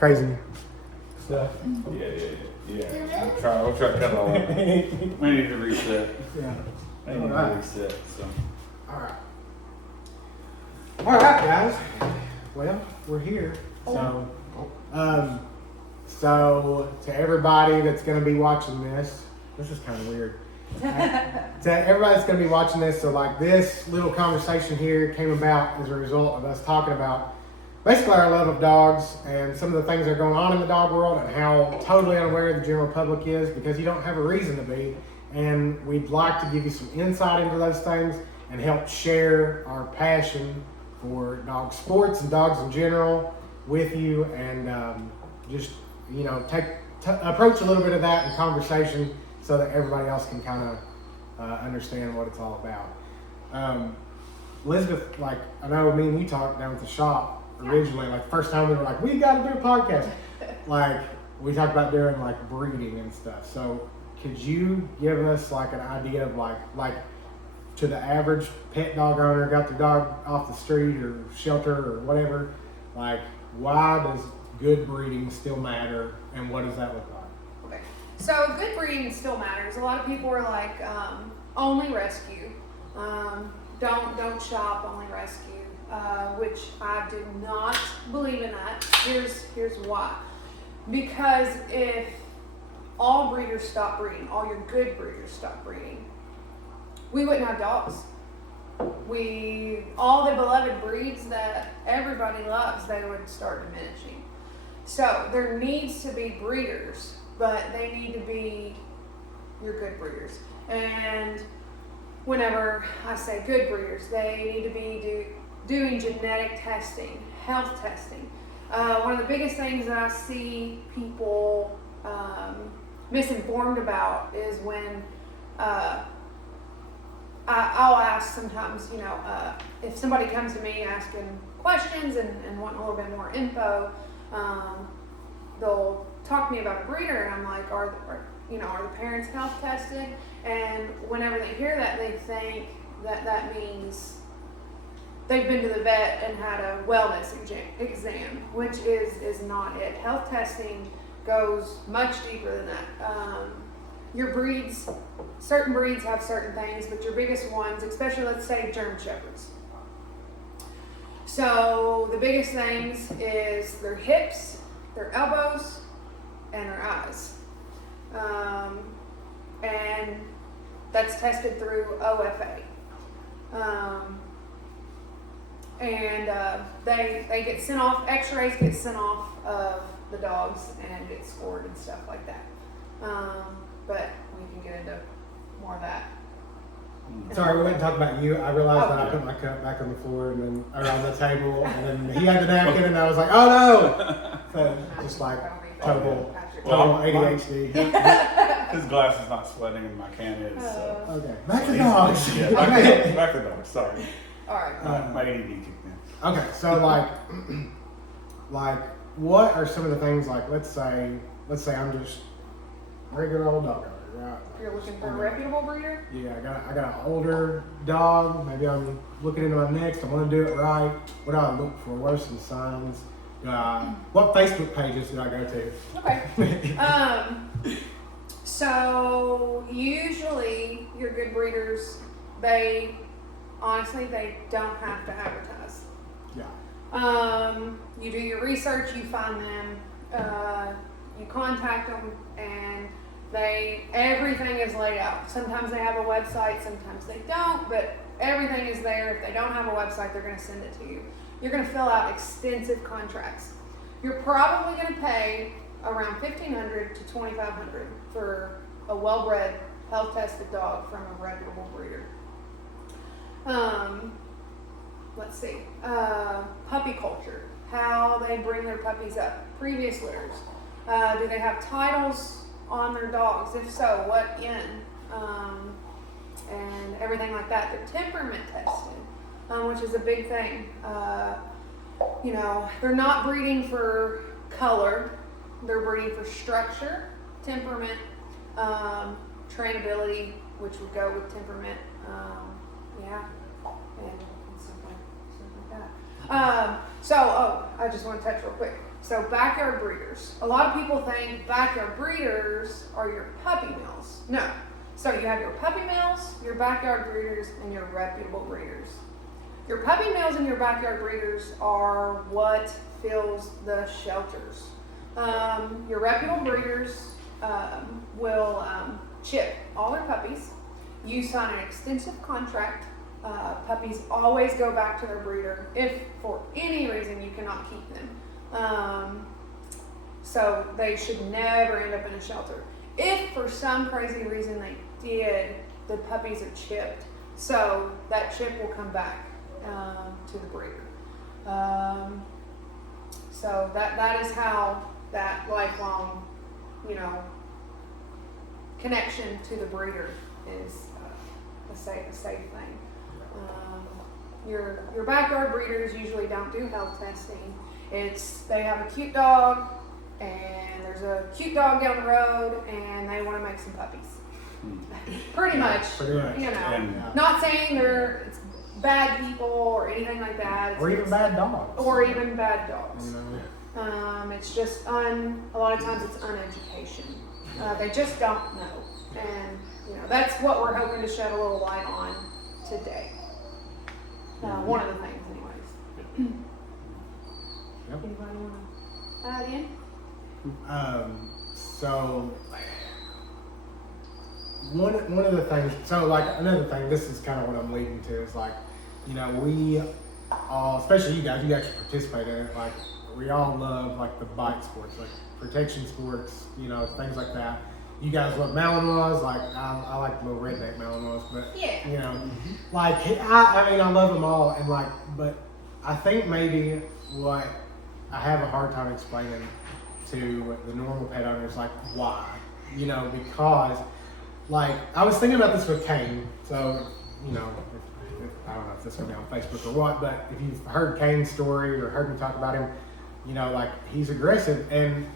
crazy stuff. Yeah. We'll try to cut it all. We need to reset. Yeah. We need to reset. So. All right, guys. Well, we're here. So to everybody that's going to be watching this is kind of weird. To everybody that's going to be watching this, so like this little conversation here came about as a result of us talking about basically our love of dogs and some of the things that are going on in the dog world and how totally unaware the general public is because you don't have a reason to be. And we'd like to give you some insight into those things and help share our passion for dog sports and dogs in general with you and just, you know, approach a little bit of that in conversation so that everybody else can kind of understand what it's all about. Elizabeth, like, I know me and you talked down at the shop originally, like the first time we were like, we got to do a podcast. Like, we talked about doing like breeding and stuff. So could you give us like an idea of like to the average pet dog owner, got their dog off the street or shelter or whatever, like why does good breeding still matter and what does that look like? Okay, so good breeding still matters. A lot of people are like, only rescue, don't shop, only rescue, which I do not believe in that. Here's why. Because if all breeders stop breeding, all your good breeders stop breeding, we wouldn't have dogs. All the beloved breeds that everybody loves, they would start diminishing. So there needs to be breeders, but they need to be your good breeders. And whenever I say good breeders, they need to be doing genetic testing, health testing. One of the biggest things that I see people misinformed about is when I'll ask sometimes, you know, if somebody comes to me asking questions and wanting a little bit more info, they'll talk to me about a breeder, and I'm like, are the parents health tested? And whenever they hear that, they think that means they've been to the vet and had a wellness exam, which is not it. Health testing goes much deeper than that. Your breeds, certain breeds have certain things, but your biggest ones, especially let's say German Shepherds. So the biggest things is their hips, their elbows, and their eyes. And that's tested through OFA. They get sent off, x-rays get sent off of the dogs and get scored and stuff like that. But we can get into more of that. Sorry, we went and talked about you. I realized that I put my cup back on the floor and then around the table, and then he had the napkin, and I was like, "Oh no!" So just like total ADHD. His glass is not sweating, and my can is. So. Okay, back to dogs. Yeah, back to dogs. Sorry. All right. My ADD kicked in. Okay, so like, what are some of the things like? Let's say I'm just a regular old dog owner, right? You're looking for a reputable breeder? Yeah, I got an older dog. Maybe I'm looking into my next. I want to do it right. What do I look for? What are some signs? What Facebook pages did I go to? Okay. So usually your good breeders, they don't have to advertise. Yeah. You do your research, you find them, you contact them, and everything is laid out. Sometimes they have a website, sometimes they don't, but everything is there. If they don't have a website, they're going to send it to you. You're going to fill out extensive contracts. You're probably going to pay around $1,500 to $2,500 for a well-bred, health-tested dog from a reputable breeder. Let's see. Puppy culture. How they bring their puppies up. Previous litters. Do they have titles on their dogs? If so, what in? And everything like that. They're temperament tested, which is a big thing. They're not breeding for color. They're breeding for structure, temperament, trainability, which would go with temperament. And stuff like that. I just want to touch real quick. So backyard breeders. A lot of people think backyard breeders are your puppy mills. No. So you have your puppy mills, your backyard breeders, and your reputable breeders. Your puppy mills and your backyard breeders are what fills the shelters. Your reputable breeders will chip all their puppies. You sign an extensive contract. Puppies always go back to their breeder if for any reason you cannot keep them. So they should never end up in a shelter. If for some crazy reason they did, the puppies are chipped. So that chip will come back to the breeder. So that is how that lifelong, connection to the breeder is a safe thing. Your backyard breeders usually don't do health testing. They have a cute dog, and there's a cute dog down the road, and they want to make some puppies. Pretty much. And Not saying they're bad people or anything like that. Or even bad dogs. Or even bad dogs. You know? It's just a lot of times it's uneducation. They just don't know, and that's what we're hoping to shed a little light on today. One of the things, anyways. Yep. Anybody want to add in? So one of the things, so like another thing, this is kind of what I'm leading to, is like, we all, especially you guys, you actually participate in it, like we all love like the bite sports, like protection sports, things like that. You guys love Malinois, like I like little redneck Malinois, but Yeah. like I love them all, and like, but I think maybe what I have a hard time explaining to the normal pet owners, like why, because like I was thinking about this with Kane, so I don't know if this will be on Facebook or what, but if you've heard Kane's story or heard me talk about him, like he's aggressive, and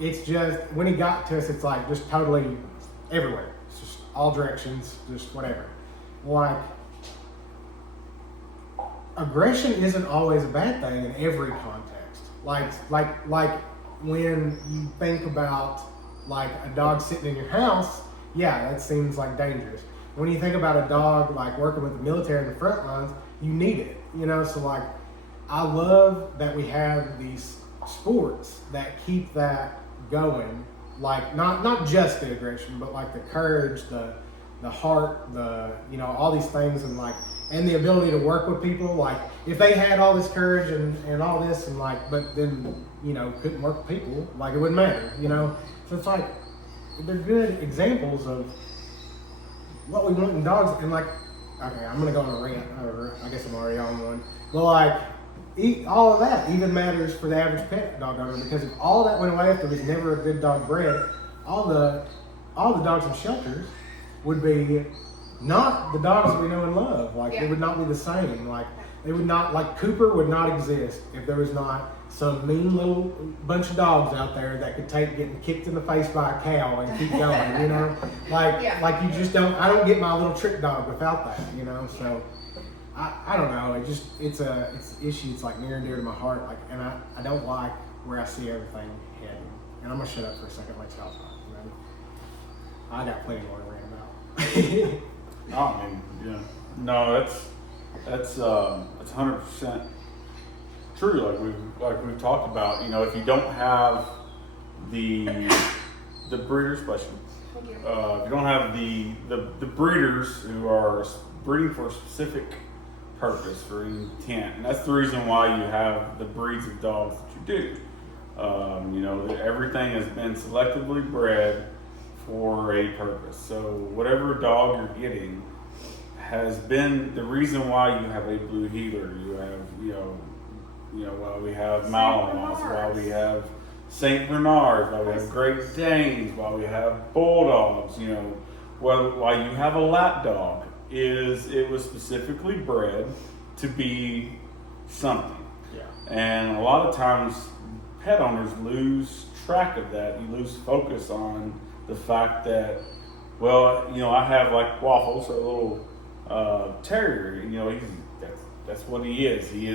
it's just, when he got to us, it's like just totally everywhere. It's just all directions, just whatever. Like, aggression isn't always a bad thing in every context. Like when you think about like a dog sitting in your house, yeah, that seems like dangerous. When you think about a dog like working with the military in the front lines, you need it, so like, I love that we have these sports that keep that going, like not just the aggression, but like the courage, the heart, all these things, and the ability to work with people. Like if they had all this courage and all this, and like, but then couldn't work with people, like it wouldn't matter, So it's like they're good examples of what we want in dogs. And like, okay, I'm gonna go on a rant, or I guess I'm already on one, but like, all of that even matters for the average pet dog owner, because if all that went away, if there was never a good dog bred, all the dogs in shelters would be not the dogs that we know and love. Like they would not be the same. Like they would not, like Cooper would not exist if there was not some mean little bunch of dogs out there that could take getting kicked in the face by a cow and keep going. Like you just don't. I don't get my little trick dog without that. So. I don't know. It's an issue. It's like near and dear to my heart. Like, and I don't like where I see everything heading. And I'm gonna shut up for a second, let y'all talk. I got plenty more to rant about. No, that's 100% true. Like we've talked about. If you don't have the breeders, bless you. Thank you. If you don't have the breeders who are breeding for a specific purpose, for intent, and that's the reason why you have the breeds of dogs that you do. Everything has been selectively bred for a purpose. So whatever dog you're getting has been the reason why you have a blue heeler. You have, why we have Malinois, why we have Saint Bernards, why we have Great Danes, why we have Bulldogs. Why you have a lap dog. It was specifically bred to be something. Yeah. And a lot of times pet owners lose track of that. You lose focus on the fact that, I have like Waffles, a little terrier. That's what he is. He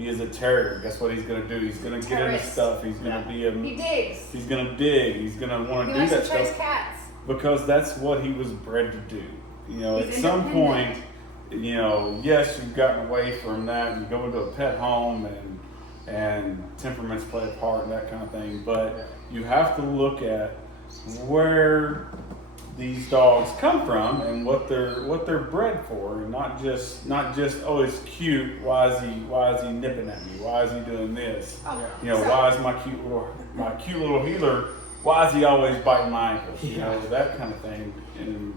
He is a terrier. Guess what he's going to do? He's going to get into Terrorist. stuff. He's going to be a. He digs. He's going to dig. He's going to want He to do likes that to chase stuff cats. because that's what he was bred to do. You know, He's at some point, independent. you know, yes, you've gotten away from that. You go into a pet home and temperaments play a part and that kind of thing. But you have to look at where these dogs come from and what they're bred for, and not just oh, it's cute. Why is he nipping at me? Why is he doing this? Oh, You know, so- why is my cute little healer? Why is he always biting my ankles? You know, that kind of thing, and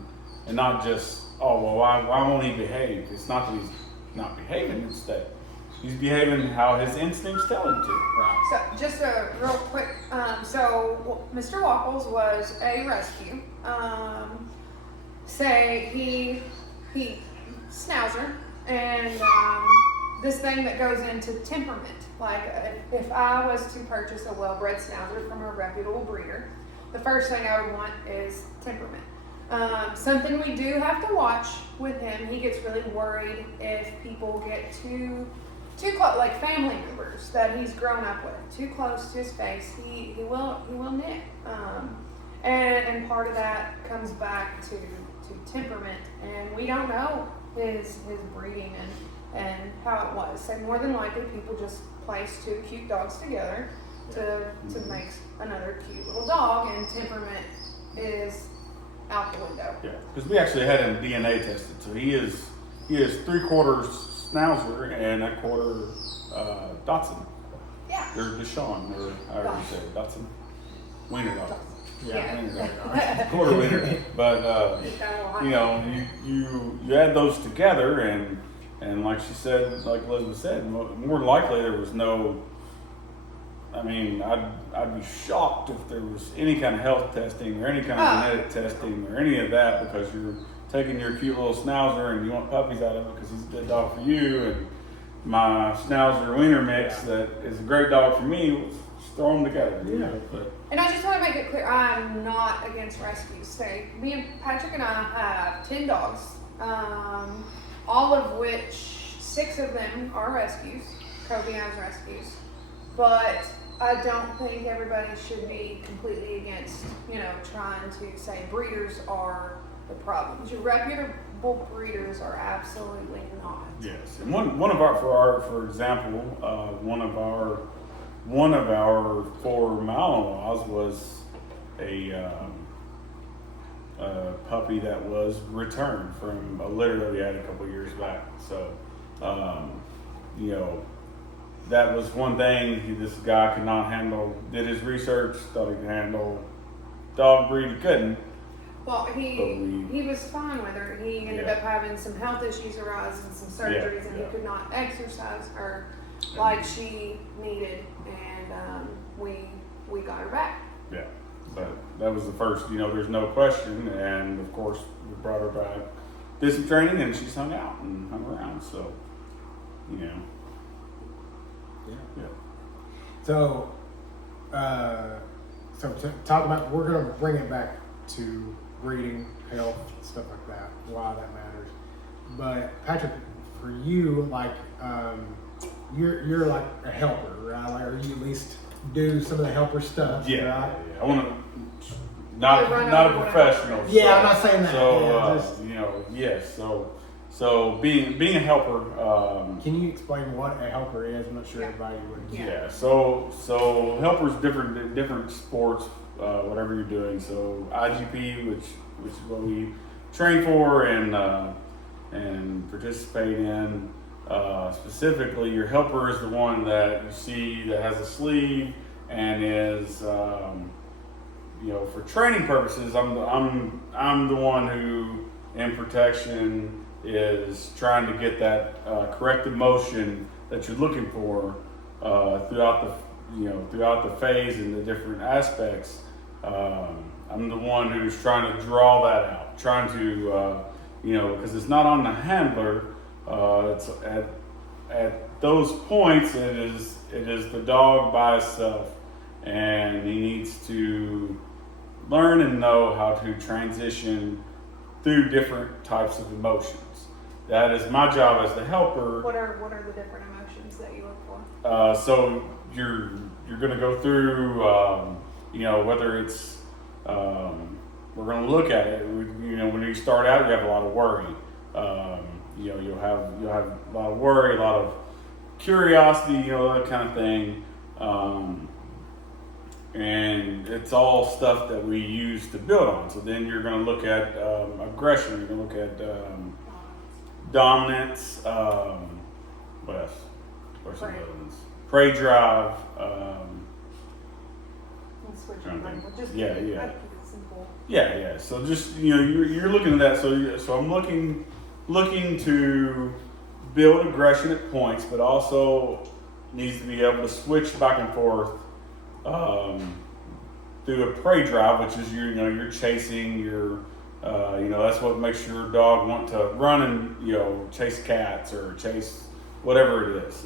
not just oh, well, why won't he behave? It's not that he's not behaving; it's that he's behaving how his instincts tell him to. Right. So just a real quick, so Mr. Waffles was a rescue. Say he schnauzer, and this thing that goes into temperament. Like if I was to purchase a well-bred schnauzer from a reputable breeder, the first thing I would want is temperament. Something we do have to watch with him. He gets really worried if people get too close, like family members that he's grown up with, too close to his face. He will nip, and part of that comes back to temperament, and we don't know his breeding and how it was. So more than likely, people just place two cute dogs together to make another cute little dog, and temperament is out the window. Yeah, because we actually had him DNA tested, so he is 3/4 Schnauzer and a quarter Dachshund. Yeah. Or Deshaun, or however you say it, Dachshund. Wiener dog. Yeah. Wiener dog. Quarter wiener. But you know, you add those together, and like she said, like Elizabeth said, more than likely there was no. I mean, I'd be shocked if there was any kind of health testing or any kind of genetic testing or any of that, because you're taking your cute little Schnauzer and you want puppies out of it because he's a good dog for you, and my Schnauzer Wiener mix that is a great dog for me, just throw them together. You know? But, And I just want to make it clear, I'm not against rescues. Say, me and Patrick and I have 10 dogs, all of which 6 of them are rescues. Kobe has rescues. But I don't think everybody should be completely against, trying to say breeders are the problems. Your reputable breeders are absolutely not. yes, and one of our for example, one of our 4 Malinois was a puppy that was returned from a litter that we had a couple years back. So, that was one thing this guy could not handle. Did his research, thought he could handle dog breed. He couldn't. Well, he was fine with her. He ended up having some health issues arise and some surgeries, and he could not exercise her like she needed, and we got her back. Yeah, but that was the first. There's no question, and of course we brought her back, did some training, and she's hung out and hung around. So, Yeah. yeah. So, to talk about, we're going to bring it back to breeding, health, stuff like that, why that matters. But Patrick, for you, like, you're like a helper, right? Like, or you at least do some of the helper stuff, Yeah, right? I want to not a professional. Yeah, I'm not saying that. So Yeah, yes. So being a helper. Can you explain what a helper is? I'm not sure everybody would. Yeah. So helpers different sports, whatever you're doing. So IGP, which is what we train for and participate in. Specifically, your helper is the one that you see that has a sleeve and is, for training purposes. I'm the one who, in protection, is trying to get that corrective motion that you're looking for throughout the phase and the different aspects. I'm the one who's trying to draw that out, trying to because it's not on the handler. It's at those points it is the dog by itself, and he needs to learn and know how to transition through different types of emotions. that is my job as the helper. What are the different emotions that you look for? So you're going to go through, whether it's we're going to look at it. When you start out, you have a lot of worry. You'll have a lot of worry, a lot of curiosity, that kind of thing. And it's all stuff that we use to build on. So then you're going to look at aggression. You're going to look at dominance. What else? What's some other ones? Prey drive. Yeah. Yeah. So just you're looking at that. So I'm looking to build aggression at points, but also needs to be able to switch back and forth through a prey drive, which is you're chasing that's what makes your dog want to run and chase cats or chase whatever it is,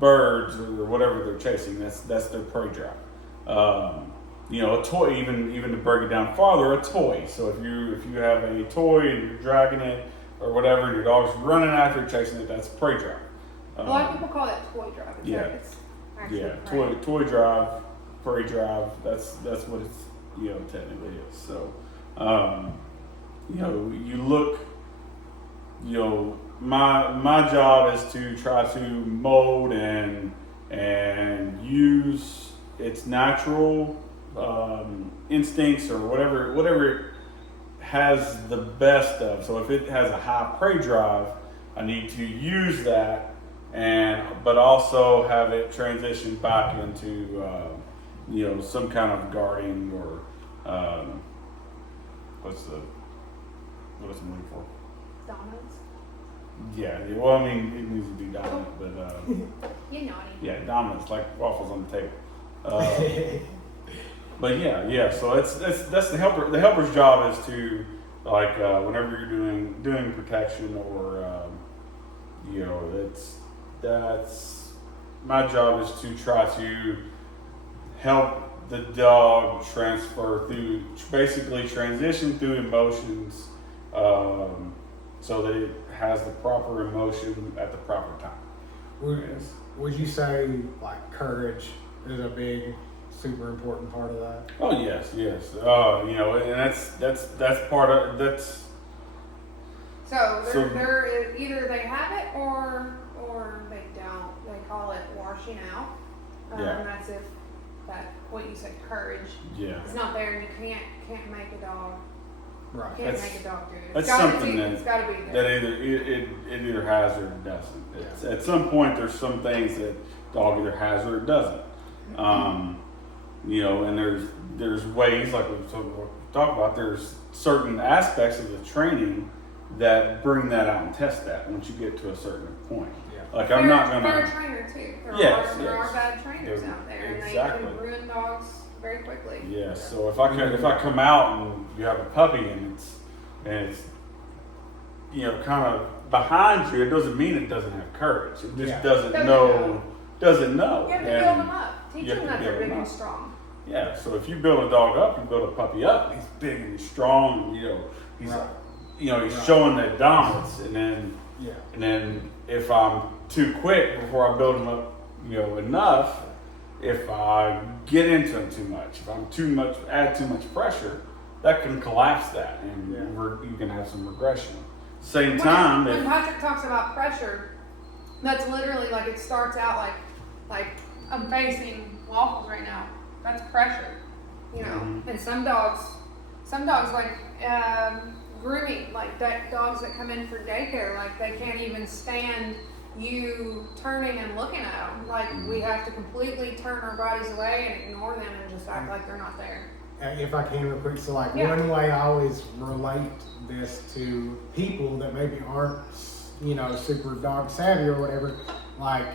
birds or whatever they're chasing. That's their prey drive. A toy, even to break it down farther, a toy. So if you have a toy and you're dragging it or whatever, and your dog's running after it, chasing it, that's prey drive. A lot of people call it toy drive. Toy drive, prey drive. That's what it's technically is. So you look. My job is to try to mold and use its natural instincts or whatever it has the best of. So if it has a high prey drive, I need to use that, but also have it transition back into some kind of guarding or what's I'm looking for? Dominance. Yeah. Well, I mean, it needs to be dominant, but You're naughty. yeah, dominance, like waffles on the table. But yeah. So that's the helper. The helper's job is to whenever you're doing protection or that's my job is to try to help the dog basically transition through emotions, so that it has the proper emotion at the proper time. Would you say like courage is a big, super important part of that? Oh yes. And that's part of that's. So they're either they have it or they don't. They call it washing out. That's if that what you said, courage. Yeah. It's not there, and you can't make a dog. Right. Can't make a dog do it. That's something it's got to be that there. it either has or it doesn't. It's, at some point, there's some things that dog either has or it doesn't. And there's ways like we've talked about. There's certain aspects of the training that bring that out and test that once you get to a certain point. Yeah. Like I'm not gonna. They're a trainer too. There are bad trainers out there, and they can ruin dogs very quickly. Yeah. So if I come out and you have a puppy and it's kind of behind you, it doesn't mean it doesn't have courage. It just doesn't know. Doesn't know. You have to build them up. Teach them that they're big and strong. Yeah. So if you build a dog up, you build a puppy up. He's big and he's strong. He's he's showing that dominance, and then if I'm too quick before I build him up, enough, if I get into him too much, if I'm add too much pressure, that can collapse that, and you can have some regression. Same time, when Patrick talks about pressure, that's literally like it starts out like I'm facing waffles right now. That's pressure, Mm-hmm. And some dogs like grooming, like dogs that come in for daycare, like they can't even stand you turning and looking at them. Like we have to completely turn our bodies away and ignore them and just act like they're not there. If I can real quick, so one way I always relate this to people that maybe aren't, super dog savvy or whatever, like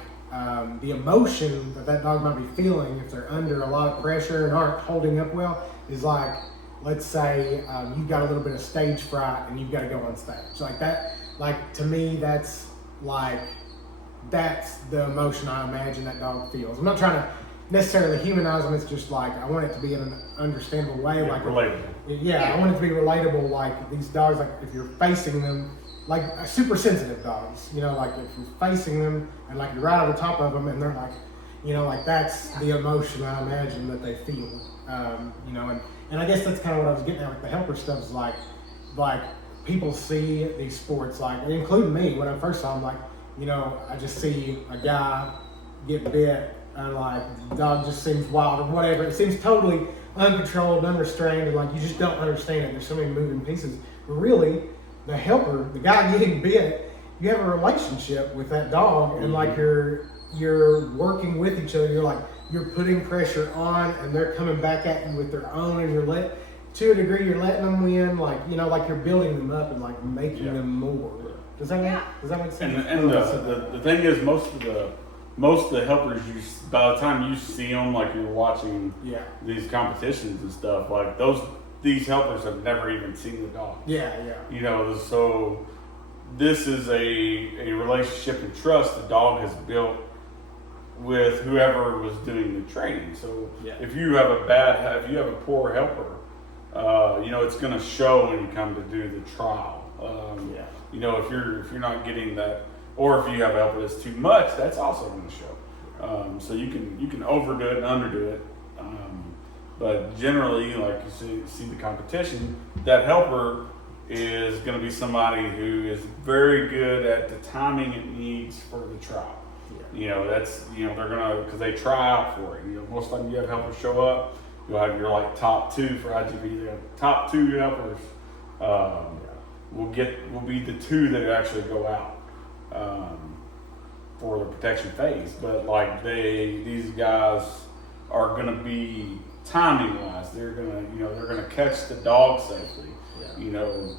the emotion that dog might be feeling if they're under a lot of pressure and aren't holding up well is like, let's say you've got a little bit of stage fright and you've got to go on stage. Like that, to me, that's the emotion I imagine that dog feels. I'm not trying to necessarily humanize them. It's just like, I want it to be in an understandable way. Like relatable. I want it to be relatable. Like these dogs, like if you're facing them, like super sensitive dogs. You know, like if you're facing them and like you're right over top of them, and they're like, you know, like that's the emotion I imagine that they feel. You know, and I guess that's kind of what I was getting at with the helper stuff. Is like people see these sports, like including me when I first saw them, like, you know, I just see a guy get bit and like the dog just seems wild or whatever. It seems totally uncontrolled, unrestrained, and like you just don't understand it. There's so many moving pieces. But really, the helper, the guy getting bit, you have a relationship with that dog, and like you're working with each other. You're putting pressure on, and they're coming back at you with their own, and to a degree, you're letting them win. Like, you know, like you're building them up and like making them more. Does that make sense? And the thing is, most of the helpers, by the time you see them, like you're watching these competitions and stuff, like these helpers have never even seen the dog. Yeah. You know, so this is a relationship and trust the dog has built with whoever was doing the training. So if you have a poor helper, you know, it's going to show when you come to do the trial. You know, if you're not getting that, or if you have a helper that's too much, that's also going to show. So you can overdo it and underdo it. But generally, like you see the competition, that helper is going to be somebody who is very good at the timing it needs for the trial. You know, that's, you know, they're gonna, because they try out for it. You know, most of the time you have helpers show up, you'll have your like top two for IGP. The top two helpers will be the two that actually go out for the protection phase. But like these guys are gonna be timing wise. They're gonna catch the dog safely. You know,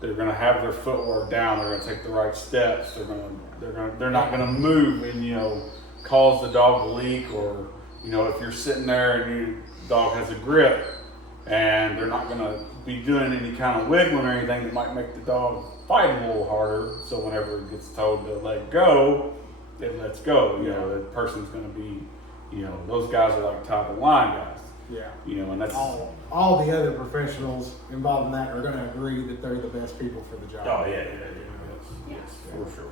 they're gonna have their footwork down. They're gonna take the right steps. They're not gonna move and, you know, cause the dog to leak, or, you know, if you're sitting there and your dog has a grip, and they're not gonna be doing any kind of wiggling or anything that might make the dog fight a little harder. So whenever it gets told to let go, it lets go. You know, the person's gonna be, you know, those guys are like top of the line guys. Yeah. You know, and that's all the other professionals involved in that are going to agree that they're the best people for the job. Oh yeah, yes, for sure.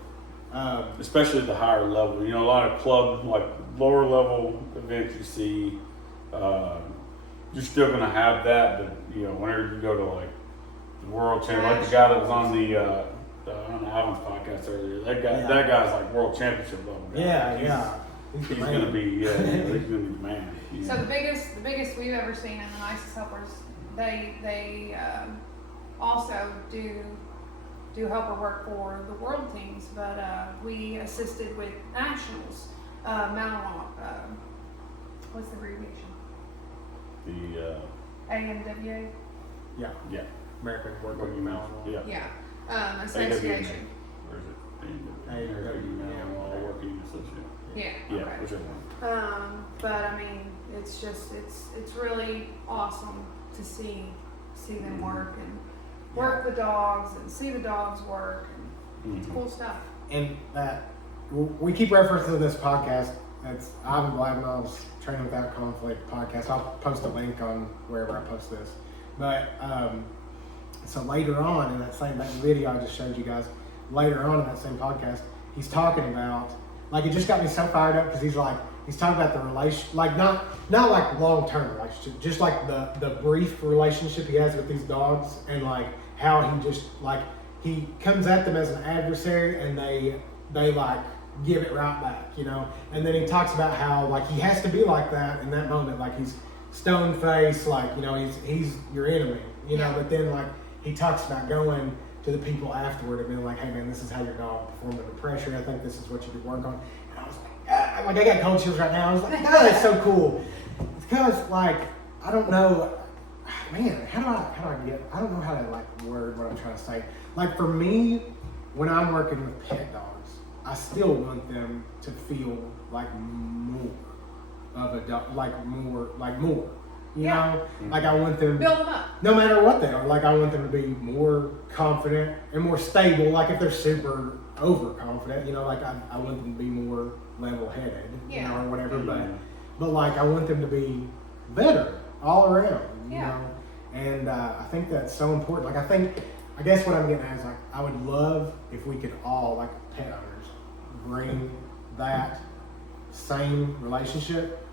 Especially the higher level. You know, a lot of club, like lower level events you see, you're still going to have that, but, you know, whenever you go to like the world championship, like the guy that was on the Ivan's podcast earlier, that guy's like world championship level guy. He's going to be he's going to be the man. You know? So the biggest we've ever seen, and the nicest helpers, they also do helper work for the world teams, but we assisted with nationals, what's the abbreviation? The AMWA. Yeah. American Working Malinois. Yeah. Association. Where is it? AWA. Working Association. Yeah. Yeah, Okay. whichever one. But I mean, it's just it's really awesome to see them work and work the dogs and see the dogs work, and it's cool stuff. And we keep referencing this podcast. That's Ivan Blackman's Training Without Conflict podcast. I'll post a link on wherever I post this. But so later on in that video I just showed you guys, later on in that same podcast, he's talking about, like, it just got me so fired up because he's talking about the relation, like not like long-term relationship, just like the brief relationship he has with these dogs, and like how he just like he comes at them as an adversary and they like give it right back, you know. And then he talks about how like he has to be like that in that moment, like he's stone faced, like, you know, he's your enemy, you know. But then like he talks about going to the people afterward and being like, hey man, this is how your dog performed under pressure. I think this is what you could work on. And I was like, I got cold chills right now. I was like, God, that's so cool. It's because like, I don't know, man, how do I don't know how to like word what I'm trying to say. Like for me, when I'm working with pet dogs, I still want them to feel like more of a dog, like more. You know, like I want them build them up. No matter what they are, like I want them to be more confident and more stable. Like if they're super overconfident, you know, like I want them to be more level-headed, you know, or whatever. But like I want them to be better all around, you know. And I think that's so important. Like I I guess what I'm getting at is like, I would love if we could all, like pet owners, bring that same relationship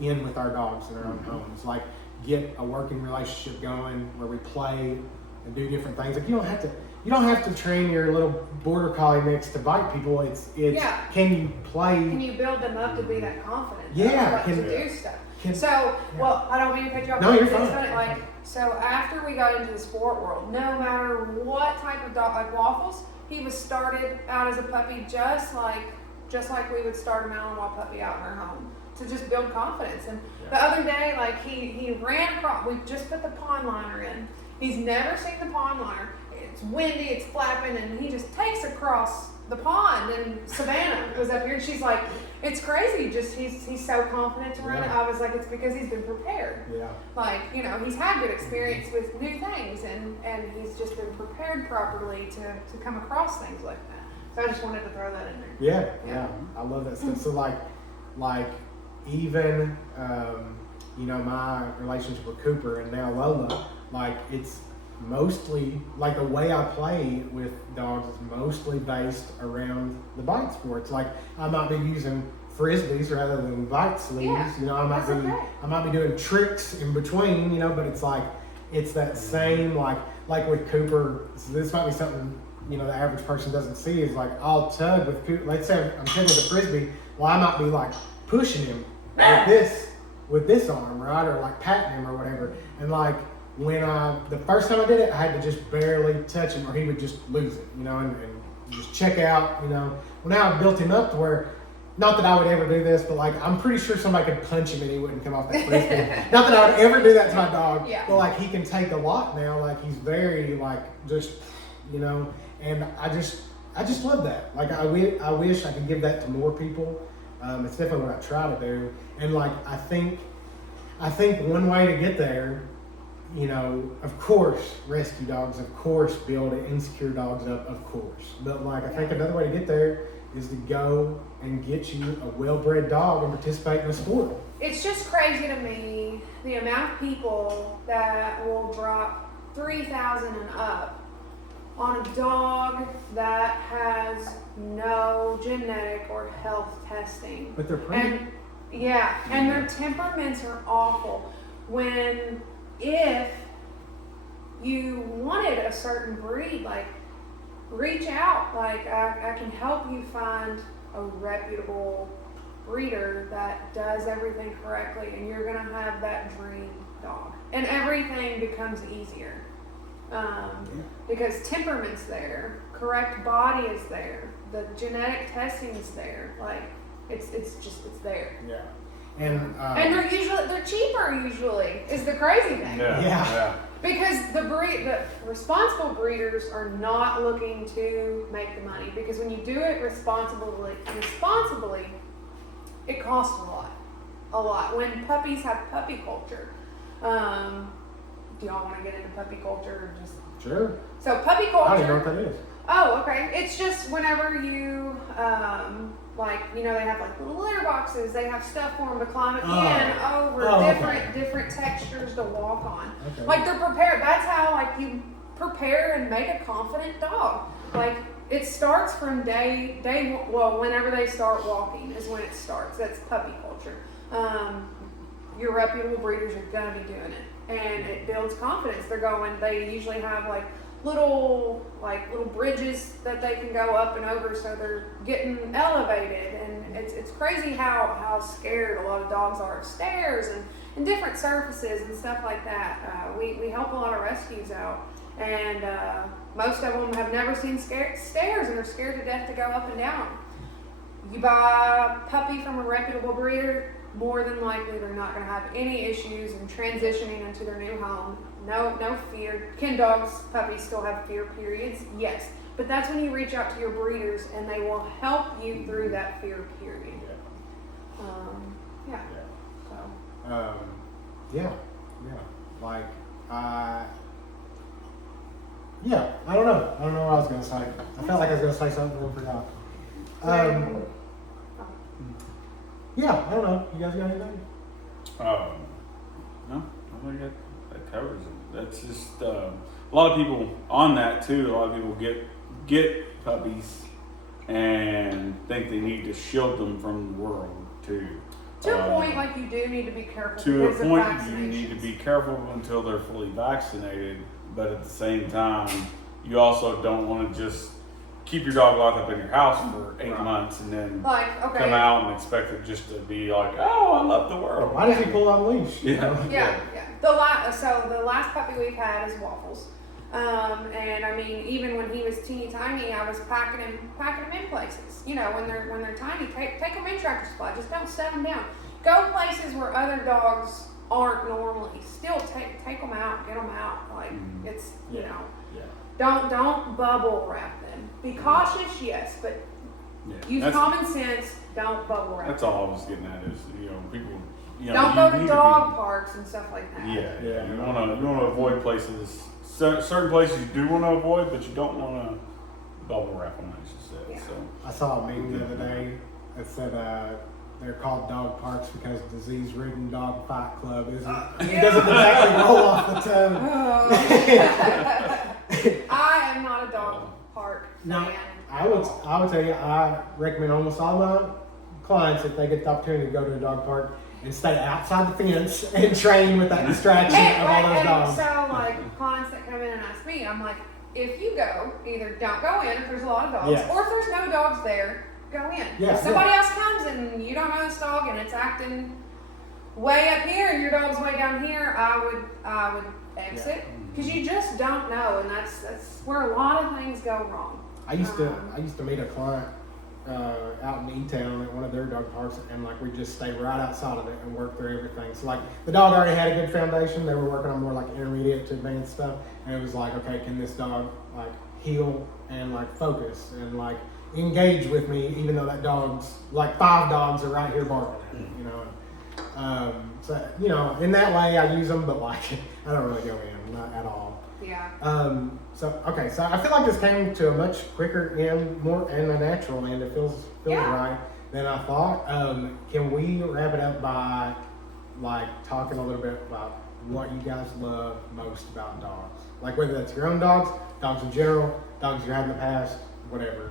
in with our dogs in our own homes. Like, get a working relationship going where we play and do different things. Like, you don't have to train your little border collie mix to bite people. It's Yeah. can you play? Can you build them up to be that confident? Yeah, To can- do stuff. can- So, well, I don't mean to cut you off. No, you're but it's fine. funny, like, so after we got into the sport world, no matter what type of dog, like Waffles, he was started out as a puppy just like we would start a Malinois puppy out in our home to just build confidence. And the other day, like he ran across. We just put the pond liner in. He's never seen the pond liner. It's windy, it's flapping, and he just takes across the pond. And Savannah was up here, and she's like, "It's crazy. Just he's so confident to run it." Yeah. I was like, "It's because he's been prepared. Yeah. Like, you know, he's had good experience with new things, and he's just been prepared properly to come across things like that." So I just wanted to throw that in there. Yeah. I love that stuff. So like even you know, my relationship with Cooper and now Lola, like it's mostly like the way I play with dogs is mostly based around the bite sports. Like I might be using frisbees rather than bite sleeves. Yeah, You know, I might be doing tricks in between. You know, but it's like it's that same like with Cooper. So this might be something, you know, the average person doesn't see is like I'll tug with Cooper. Let's say I'm tugging with a frisbee. Well, I might be like pushing him with this arm, right, or like patting him or whatever. And like when the first time I did it, I had to just barely touch him, or he would just lose it, you know, and just check out, you know. Well, now I've built him up to where, not that I would ever do this, but like I'm pretty sure somebody could punch him and he wouldn't come off that frisbee. Not that I would ever do that to my dog, Yeah. but like he can take a lot now. Like he's very like just, you know, and I just love that. Like I wish I could give that to more people. It's definitely what I try to do, and like I think one way to get there, you know, of course, rescue dogs, of course, build insecure dogs up, of course. But like I think another way to get there is to go and get you a well-bred dog and participate in the sport. It's just crazy to me the amount of people that will drop $3,000 and up on a dog that has no genetic or health testing. But they're pretty. And yeah, and their temperaments are awful. If you wanted a certain breed, like reach out. Like I can help you find a reputable breeder that does everything correctly, and you're gonna have that dream dog, and everything becomes easier. Because temperament's there, correct body is there, the genetic testing is there. Like it's there. Yeah. And they're cheaper usually is the crazy thing. Yeah. Because the responsible breeders are not looking to make the money, because when you do it responsibly, it costs a lot. When puppies have puppy culture, do y'all want to get into puppy culture or just? Sure. So puppy I don't even know culture. what that is. Oh, okay. It's just whenever you, like, you know, they have like little litter boxes. They have stuff for them to climb in over different textures to walk on. Okay. Like they're prepared. That's how like you prepare and make a confident dog. Like it starts from whenever they start walking is when it starts. That's puppy culture. Your reputable breeders are gonna be doing it, and it builds confidence. They usually have like little bridges that they can go up and over, so they're getting elevated. And it's crazy how scared a lot of dogs are of stairs and different surfaces and stuff like that. We help a lot of rescues out, and most of them have never seen stairs and are scared to death to go up and down. You buy a puppy from a reputable breeder, more than likely they're not going to have any issues in transitioning into their new home. No fear. Ken dogs, puppies still have fear periods, yes. But that's when you reach out to your breeders and they will help you through that fear period. Yeah. So. Yeah. Like, yeah, I don't know what I was going to say. I felt like I was going to say something and forgot. Yeah, I don't know. You guys got anything? No, I don't got that covers it. That's just a lot of people on that too. A lot of people get puppies and think they need to shield them from the world too. To a point, like you do need to be careful. To a because of point, you vaccinations. need to be careful until they're fully vaccinated. But at the same time, you also don't want to just keep your dog locked up in your house for 8 months and then Like, okay. come out and expect it just to be like, oh, I love the world. Why does he pull on leash? You know? Yeah. So the last puppy we've had is Waffles. And I mean, even when he was teeny tiny, I was packing him in places. You know, when they're tiny, take them in Tractor Supply. Just don't set them down. Go places where other dogs aren't normally. Still take them out, get them out. Like it's you know. Yeah. Don't bubble wrap them. Be cautious, yes, but use common sense. Don't bubble wrap. That's all I was getting at is, people. Don't go to dog parks and stuff like that. Yeah. You want to avoid places. Certain places you do want to avoid, but you don't want to bubble wrap them, as you said. Yeah. So I saw a meme the other day that said they're called dog parks because disease-ridden dog fight club isn't. It doesn't exactly roll off the tongue. I am not a dog park No, fan. I would tell you, I recommend almost all my clients, if they get the opportunity to go to a dog park and stay outside the fence and train with that distraction of all those dogs. So, like, clients that come in and ask me, I'm like, if you go, either don't go in if there's a lot of dogs, Yes. or if there's no dogs there, go in. Yeah, if somebody else comes and you don't know this dog and it's acting way up here and your dog's way down here, I would exit because you just don't know, and that's where a lot of things go wrong. I used to meet a client out in E-Town at one of their dog parks, and like we just stay right outside of it and work through everything. So like the dog already had a good foundation. They were working on more like intermediate to advanced stuff, and it was like, okay, can this dog like heel and like focus and like engage with me, even though that dog's like 5 dogs are right here barking at me, you know. So in that way I use them, but like I don't really go in, not at all. Yeah. So I feel like this came to a much quicker end, more and a natural end. It feels right than I thought. Can we wrap it up by like talking a little bit about what you guys love most about dogs? Like whether that's your own dogs in general, dogs you had in the past, whatever.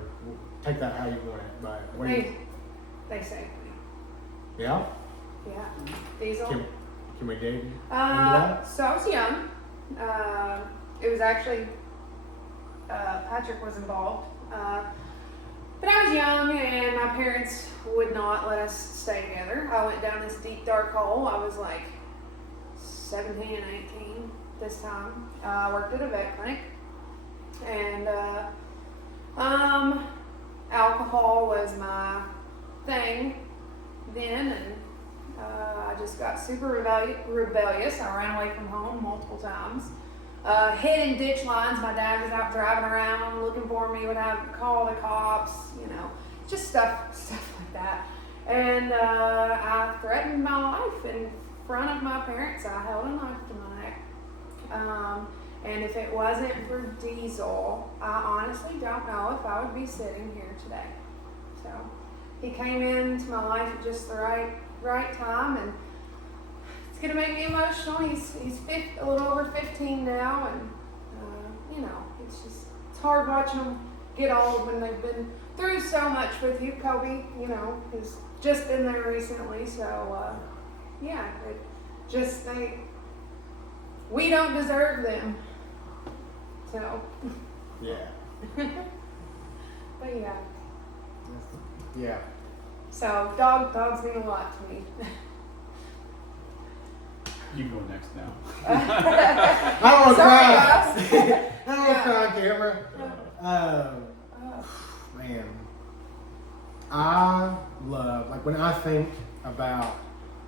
Take that how you want it. But what do you, They saved me. yeah? Yeah. Diesel. Can we dig into that? So I was young. It was actually Patrick was involved, but I was young and my parents would not let us stay together. I went down this deep dark hole. I was like 17 and 18 this time. I worked at a vet clinic, and alcohol was my thing then, and I just got super rebellious. I ran away from home multiple times. Hid in ditch lines. My dad was out driving around looking for me, would have call the cops, just stuff like that. And I threatened my life in front of my parents. I held a knife to my neck. And if it wasn't for Diesel, I honestly don't know if I would be sitting here today. So he came into my life at just the right time, and it's gonna make me emotional. He's a little over 15 now, and it's hard watching them get old when they've been through so much with you. Kobe, has just been there recently, so we don't deserve them. So Yeah. but yeah. Yeah. So dogs mean a lot to me. you can go next now. I don't want to Sorry, cry. guys. I don't want to cry on camera. Man, I love, like when I think about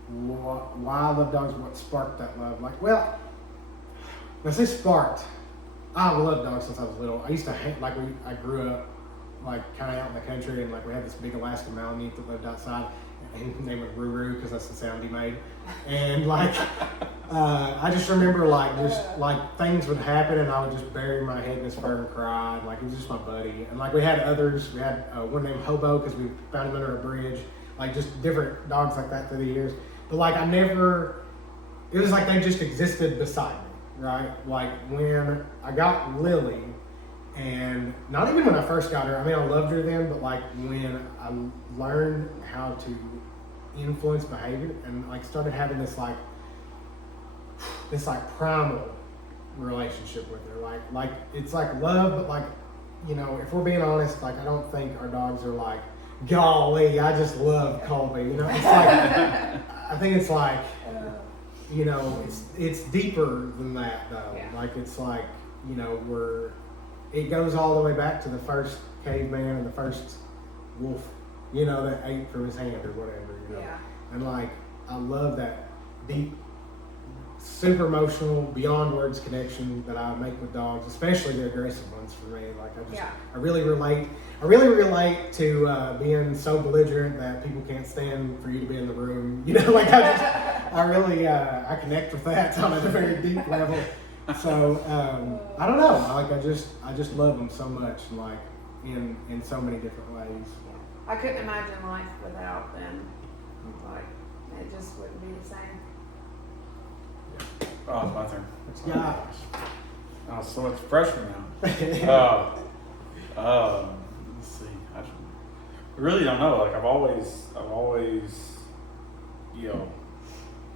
why I love dogs, what sparked that love. Like, well, when I say sparked, I loved dogs since I was little. I used to hang, I grew up like kind of out in the country, and like we had this big Alaskan Malamute that lived outside, and his name was Ruru because that's the sound he made. And like, I just remember like things would happen, and I would just bury my head in his fur and cry. Like it was just my buddy. And like we had others. We had one named Hobo because we found him under a bridge. Like just different dogs like that through the years. But like I never it was like they just existed beside me, right? Like when I got Lily, and not even when I first got her, I mean, I loved her then, but like when I learned how to influence behavior and like started having this like primal relationship with her, like it's like love, but like, you know, if we're being honest, like I don't think our dogs are like, golly, I just love Colby, you know, it's like, I think it's like, you know, it's deeper than that though. Yeah. Like it's like, you know, it goes all the way back to the first caveman and the first wolf, you know, that ate from his hand or whatever, you know. Yeah. And like, I love that deep, super emotional, beyond words connection that I make with dogs, especially the aggressive ones for me. Like I really relate to being so belligerent that people can't stand for you to be in the room. You know, like I connect with that on a very deep level. So I don't know. Like I just love them so much, like in so many different ways. I couldn't imagine life without them. Like it just wouldn't be the same. Oh, it's my turn. It's gosh. Oh, so much pressure now. Let's see. I really don't know. Like I've always, you know,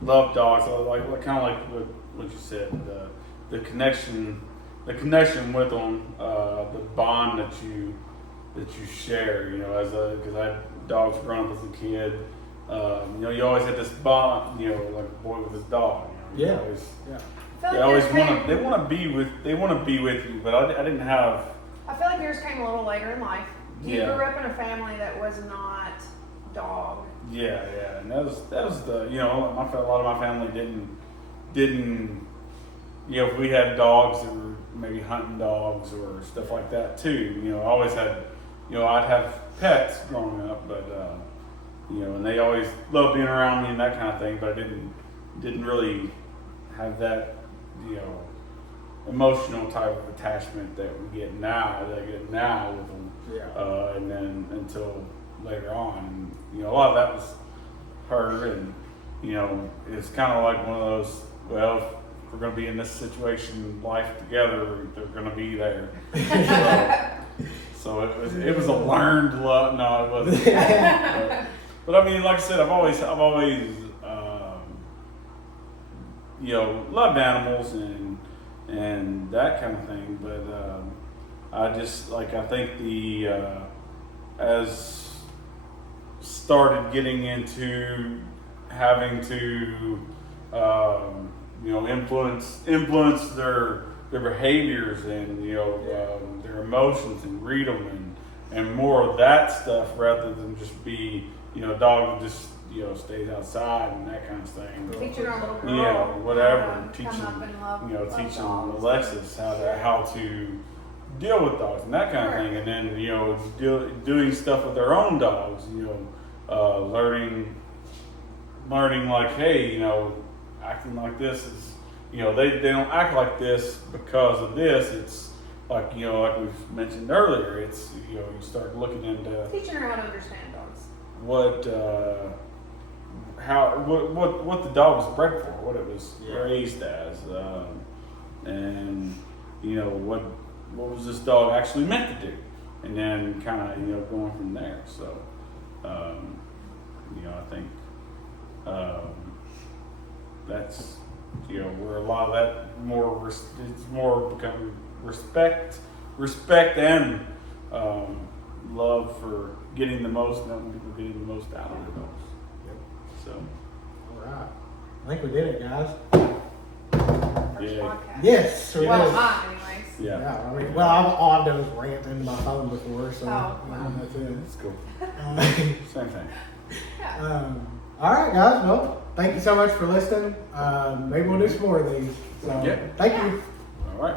loved dogs. Like kind of like what you said. The connection with them, the bond that you share. You know, because I had dogs growing up as a kid. You know, you always had this bond. You know, like a boy with his dog. You know, they always want to be with you, but I didn't have. I feel like yours came a little later in life. You Yeah. grew up in a family that was not dog. Yeah, and that was the, you know, a lot of my family didn't, you know, if we had dogs that were maybe hunting dogs or stuff like that too. You know, I always had, you know, I'd have pets growing up, but you know, and they always loved being around me and that kind of thing, but I didn't really have that, you know, emotional type of attachment that we get now, with them. Yeah. And then until later on, and, you know, a lot of that was her, and you know, it's kind of like one of those. Well, if we're going to be in this situation, life together, they're going to be there. So it was a learned love. No, it wasn't. But I mean, like I said, I've always you know, loved animals and that kind of thing. But I think as started getting into having to you know, influence their behaviors and, you know, their emotions and read them and more of that stuff rather than just be, you know, a dog that just, you know, stays outside and that kind of thing. Teaching our little girl. Yeah, whatever. Come up and love, You know, love teaching dogs. Alexis how to deal with dogs and that kind of thing, and then, you know, doing stuff with their own dogs. You know, learning like, hey, you know, acting like this is, you know, they don't act like this because of this. It's like, you know, like we've mentioned earlier. It's, you know, you start looking into Teaching her how to understand dogs. what the dog was bred for, what it was raised as, and you know what was this dog actually meant to do, and then kind of, you know, going from there. So you know, I think that's, you know, where a lot of that it's more become respect and love for getting the most, and people getting the most out of their dogs. Yep. So, All right. I think we did it, guys. First Yeah. podcast. Yes. we Well, did. mine, anyways. yeah, Yeah. I mean, well, all I've done is rant into my phone before, so that's it. it's cool. Uh, Same thing. Yeah. all right, guys. Well, thank you so much for listening. Maybe we'll do some more of these. So, Yeah. thank you. All right.